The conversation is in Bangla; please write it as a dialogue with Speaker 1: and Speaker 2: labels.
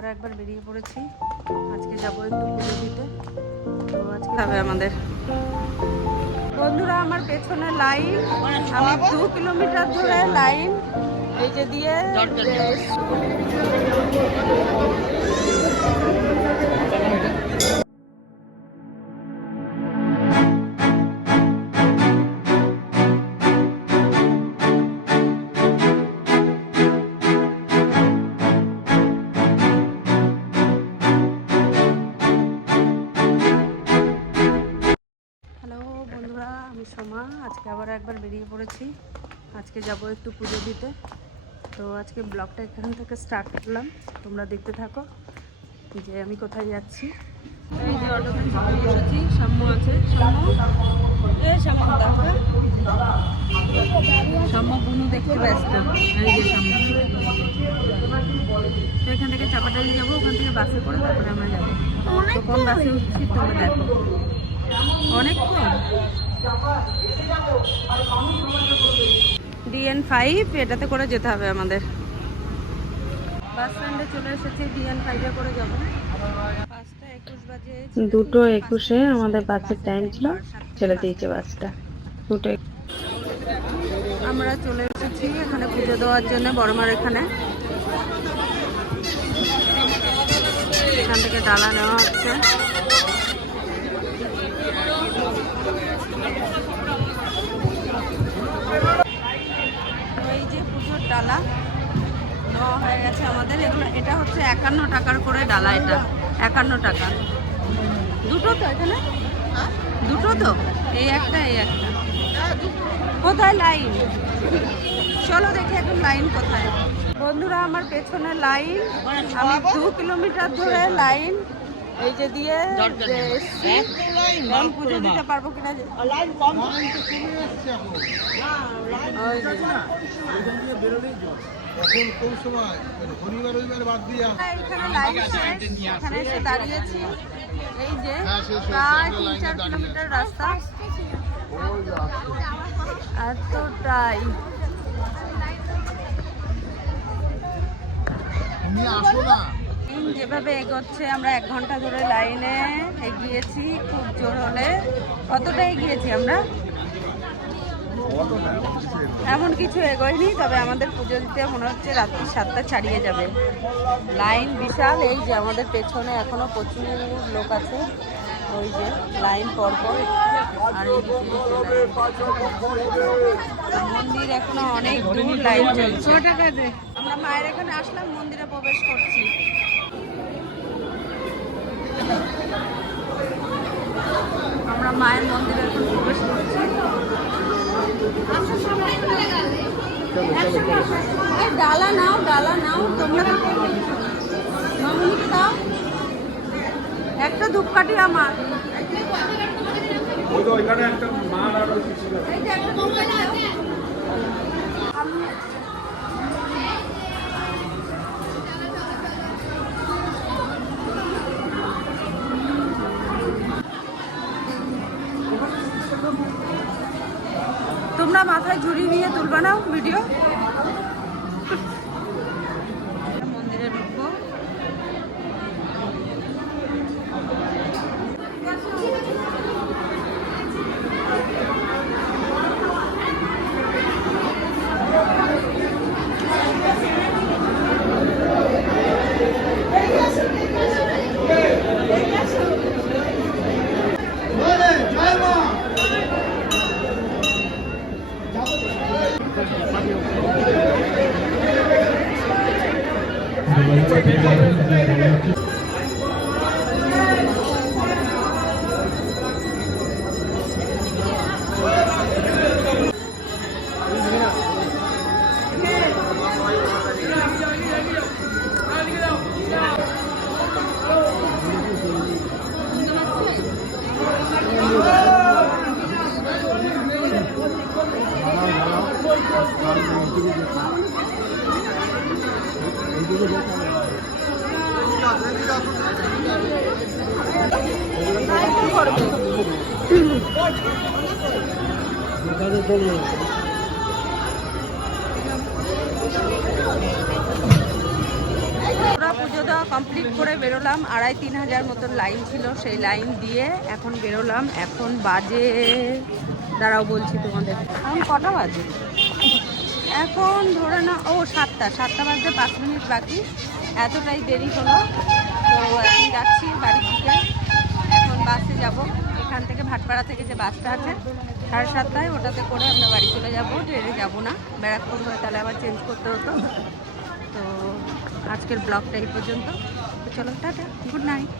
Speaker 1: আবার একবার বেরিয়ে পড়েছি। আজকে যাব একটু পুজো দিতে তো আজকে হবে আমাদের। বন্ধুরা আমার পেছনে লাইন। আমি দু কিলোমিটার ধরে লাইন। এই যে দিয়ে আবার একবার বেরিয়ে পড়েছি। আজকে যাব একটু পুজো দিতে। তো আজকে ব্লগটা এখান থেকে স্টার্ট করলাম। তোমরা দেখতে থাকো যে আমি কোথায় যাচ্ছি। এই যে সাম্য আছে। সাম্য দেখতে ব্যস্ত। যাব, ওখান থেকে বাসে করে তারপরে আমরা যাব। উঠছি অনেকক্ষণ? ডিএন ফাইভ এটাতে করে যেতে হবে আমাদের। বাস স্ট্যান্ডে চলে এসেছি ডিএন ফাইভে করে যাব।
Speaker 2: দুটো একুশে আমাদের বাসের টাইম ছিল ছেড়ে দিয়েছে বাসটা দুটো
Speaker 1: আমরা চলে এসেছি এখানে পুজো দেওয়ার জন্য বড়মার এখানে। এখান থেকে ডালা নেওয়া হচ্ছে তো এই যে পুজোর ডালা নেওয়া হয়ে গেছে আমাদের এগুলো এটা হচ্ছে একান্ন টাকার করে ডালা এটা। একান্ন টাকা। দুটো তো এখানে? দুটো তো? এই একটা এই একটা। কোথায় লাইন? চলো দেখি এখন লাইন কোথায়। বন্ধুরা আমার পেছনে লাইন। আমি দু কিলোমিটার ধরে লাইন। এই যে দিয়ে পুজো দিতে পারব কিনা? ওই যে।
Speaker 3: এখন কোন সময় শনিবার রবিবার বাদ দিয়া
Speaker 1: এখানে লাইন এখানে এসে দাঁড়িয়েছি এই যে
Speaker 3: হ্যাঁ।
Speaker 1: প্রায় তিন চার কিলোমিটার রাস্তা। এতটাই যেভাবে এগোচ্ছে আমরা এক ঘণ্টা ধরে লাইনে এগিয়েছি খুব জোর হলে কতটা এগিয়েছি আমরা এমন কিছু এগোয়নি তবে আমাদের পুজো দিতে মনে হচ্ছে রাত্রি সাতটা ছাড়িয়ে যাবে। লাইন বিশাল এই যে আমাদের পেছনে এখনও প্রচুর লোক আছে। ওই যে লাইন পরপর। আর যে লাইন। মন্দির এখনও অনেক দূর লাইন চলছে। আমরা মায়ের এখানে আসলাম মন্দিরে প্রবেশ করছি। আমরা মায়ের মন্দিরে প্রবেশ করছি এই ডালা নাও ডালা নাও তোমরা মামুনিকে দাও। একটা ধূপকাঠি আমার। একটা ধূপকাঠি দাও। মাথায় ঝুড়ি নিয়ে তুলবে না ভিডিও মন্দিরে ঢুকবো ওরা পুজো পুজো দেওয়া কমপ্লিট করে বেরোলাম। আড়াই তিন হাজার মতন লাইন ছিল। সেই লাইন দিয়ে এখন বেরোলাম। এখন বাজে দাঁড়াও বলছি তোমাদের। এখন কটা বাজে? এখন ধরে না ও সাতটা সাতটা বাজতে পাঁচ মিনিট বাকি। এতটাই দেরি হলো। তো এখন যাচ্ছি বাড়ি থেকে এখন বাসে যাব। এখান থেকে ভাটপাড়া থেকে যে বাসটা আছে, সাড়ে সাতটায়, ওটাতে করে আমরা বাড়ি চলে যাব। ট্রেনে যাব না। ব্যারাকপুর হয়ে তাহলে আবার চেঞ্জ করতে হতো। তো আজকের ব্লগটা এই পর্যন্ত। চলো, টাটা গুড নাইট